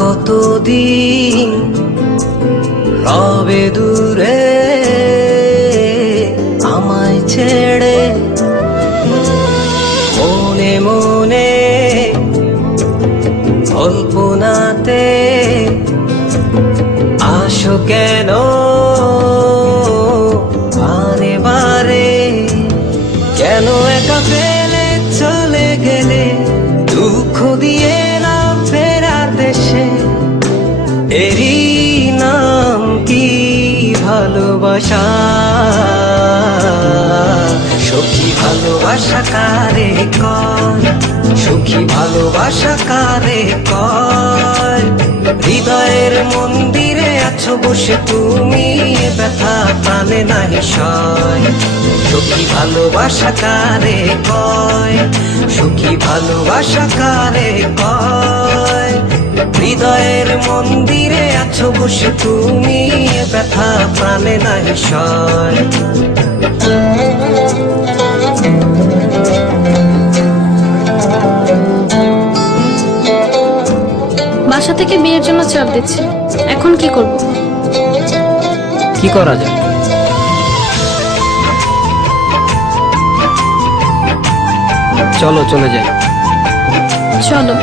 কতদিন রবে দূরে আমায় ছেড়ে, মনে মনে কল্পনাতে আসো কেন বারে বারে, কেন একা ফেলে চলে গেলে দুঃখ দিয়ে না ফেরার দেশে। এরই নাম কি ভালোবাসা, সখী ভালোবাসা কারে কয়, সখী ভালোবাসা কারে কয়। হৃদয়ের মন্দিরে আছো বসে তুমি, ব্যথা প্রাণে নাহি সয়। সখী ভালোবাসা কারে কয়, সখী ভালোবাসা কারে কয়। হৃদয়ের মন্দিরে আছো বসে তুমি, ব্যথা প্রাণে নাহি সয়। বাসা থেকে বিয়ের জন্য চাপ দিচ্ছে, এখন কি করব? কি করা যায়? চলো চলে যাই। চলো।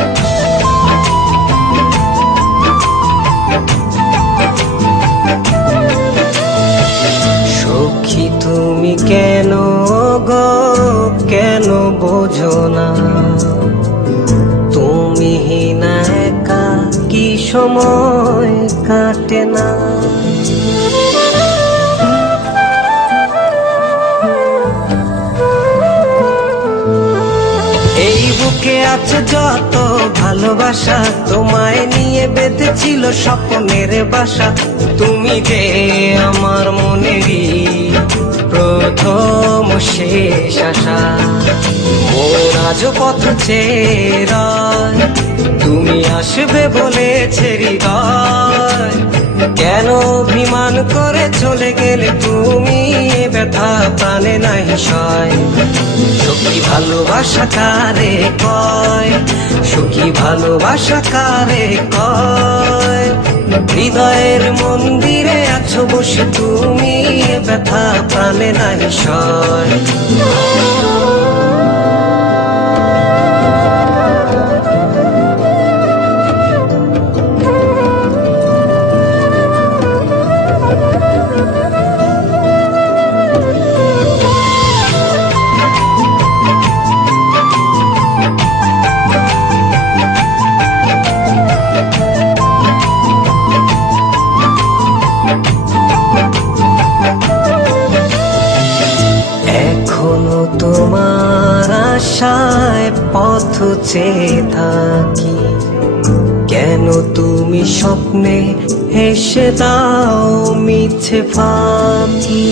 সখী তুমি কেন গো, কেন বোঝো না? তুমি না একা কি সময় কাটে না? এই বুকে আছে যত ভালোবাসা, তোমায় নিয়ে বেঁধেছিল স্বপ্নের বাসা। তুমি যে আমার মনেরই প্রথম শেষ আশা। মন আজ পথ চেয়ে রয়, তুমি আসবে বলেছে হৃদয়। কেন অভিমান করে চলে গেলে তুমি, ব্যথা প্রাণে নাহি সয়। সখী ভালোবাসা কারে কয়, সখী ভালোবাসা কারে কয়। হৃদয়ের মন্দিরে আছো বসে তুমি, ব্যথা প্রাণে নাহি সয়। এখনো তোমার আশায় পথ চেয়ে থাকি, কেন তুমি স্বপ্নে হেসে দাও মিছে ফাঁকি।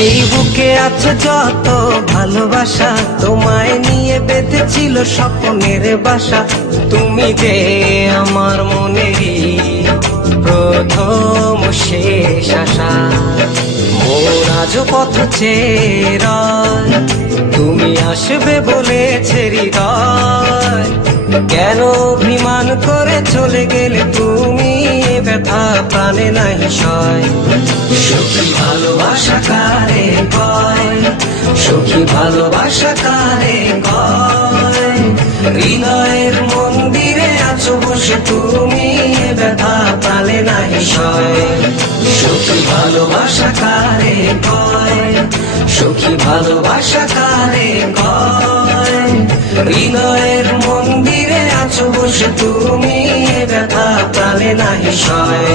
এই বুকে আছে যত ভালোবাসা, তোমায় নিয়ে বেঁধেছিল স্বপ্নের বাসা। তুমি যে আমার মনেরই প্রথম শেষ আশা। মন আজ পথ চেয়ে রয়, তুমি আসবে বলেছে হৃদয়। কেন অভিমান করে চলে গেলে তুমি, ব্যথা প্রাণে নাহি সয়। সখী ভালোবাসা কারে কয়, সখী ভালোবাসা কারে কয়। হৃদয়ের মন্দিরে আছো বসে তুমি, ব্যথা প্রাণে নাহি সয়। সখী ভালোবাসা কারে কয়, সখী ভালোবাসা কারে কয়। হৃদয়ের মন্দিরে আছো বসে তুমি, ব্যথা প্রাণে নাহি সয়।